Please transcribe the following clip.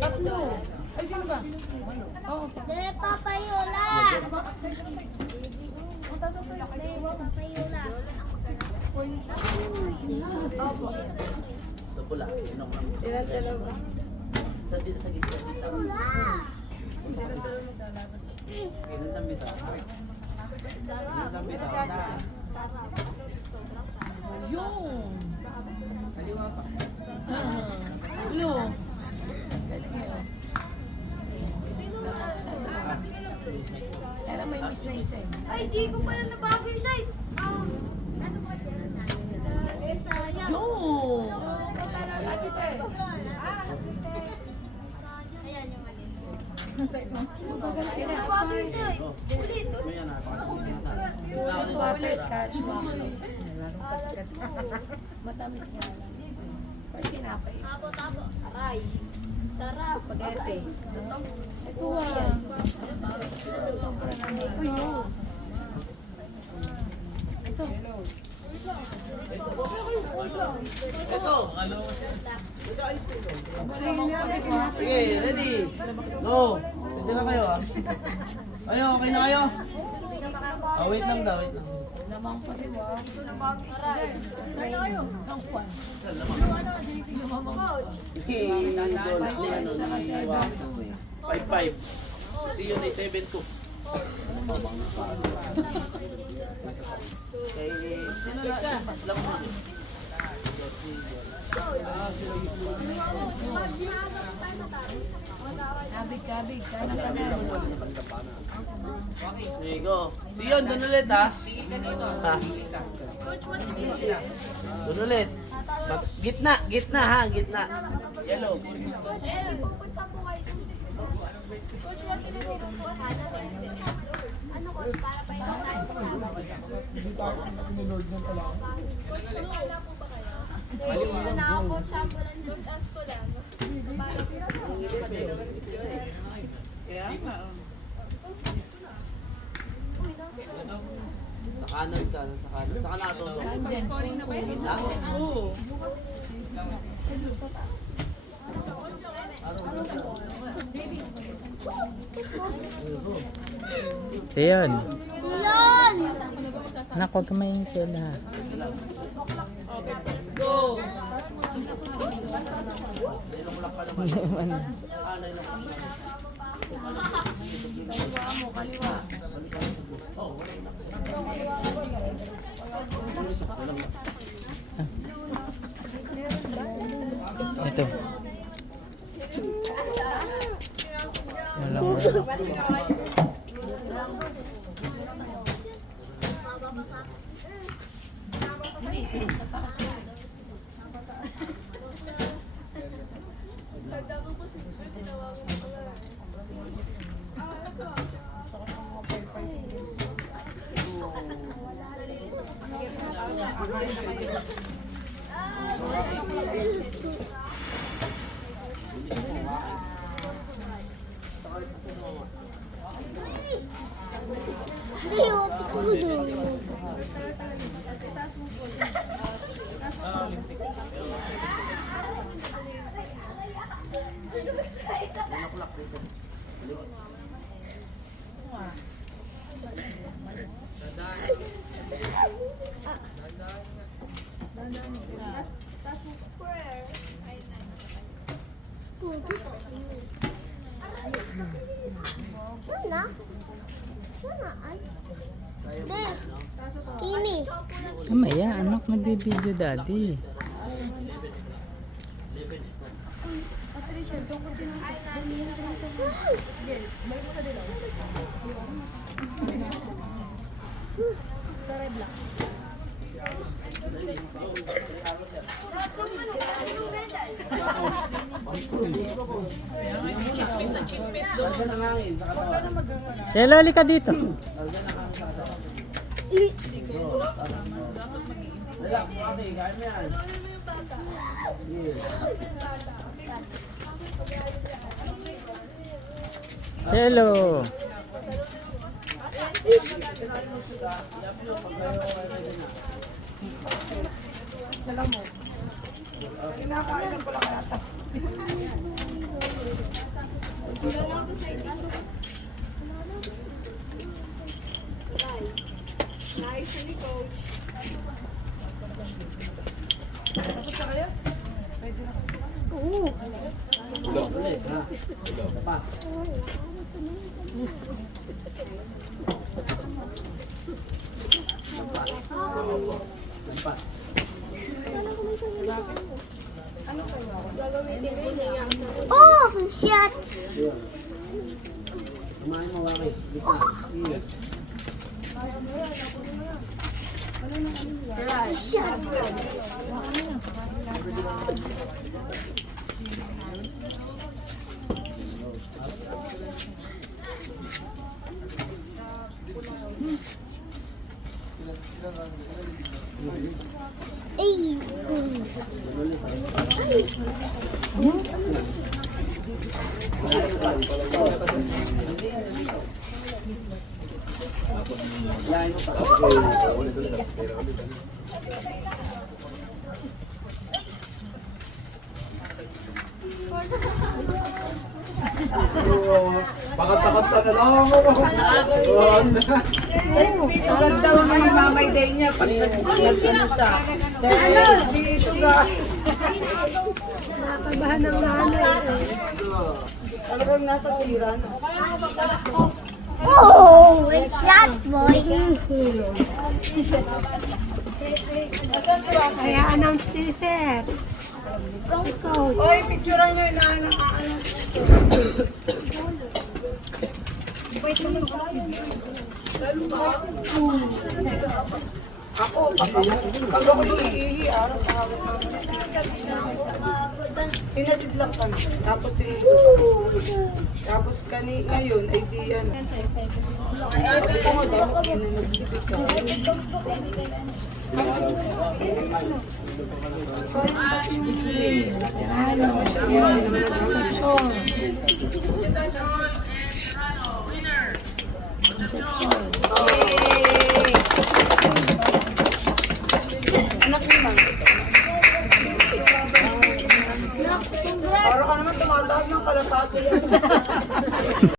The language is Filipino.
Tatlo. Ay, sino ba? Oo. Papayola! Papayola. Sa pula. Ilan dalawa? Sa gitna. Wala! Ilan tambita? Ilan tambita? Yung. Kaliwa pa. Blue. Pero may miss na isa eh. Ay, di ko pala nabago yung side. Ano ba dyan? Sayang. Yung. Ate pa eh. Nabago yung side. Ulit. May anak. Sweet water, scotch water. Matamis nga lang. Pero tinapay. Tabo. Aray. Sarap. Spaghetti. Ito ah. Sobrang naman. Ito. Ito, ano? Sige. Okay, ready? Go! Pwede na kayo ah. Ayo, okay na kayo? Wait lang daw, wait lang. Lamang pa si Wang. Nabago yung side. Try nyo. Ang kwan. Saka 7-2 eh. 5-5. See you na 7-2. Kay pas lang mo. Kabig. Kanan ka na. There you go. See you, doon ulit ha. Ha? Coach, what do you do? Doon ulit. Gitna ha, gitna. Yellow. Coach, pupunta po kayo. Coach, what do you do? Ano ko, para pa yung tayo sa Coach, wala po ba kayo? Wala na ako, coach, ambulan Coach, ask ko lang. Sa kanan ka, sa kanan. Sa kanan ka, Toto. Gitna? Siyon. Siyon! Anak, huwag ka maingin siyon ha. Ito. Walang Sana? Sana ay? Ini. Mamaya, anak, magbibideo daddy. Shelo, halika dito. Relax, okay, kaya mo yan. Shelo. Ulit, ha? Ito pa. Ito pa. Oh, shit! Ayun. Kumain mo, Waki. Dito. Yes. Shit! Ay! Yain mo pa. Pakat-pakat ka na lang. Dito ganda ang mga mamay day niya. Pag nag-ano siya. Dahil dito ka. Nakabahan ng nanay. Talagang nasa tira na. Oh, it's shot, boy! Kaya announce ni Sir. Oy, picturean nyo yung nanay. Ako, pag ako iihi, pinatid lang kami. Tapos tapos ngayon, ay di yan. Ito mo daw, nagbibig ka.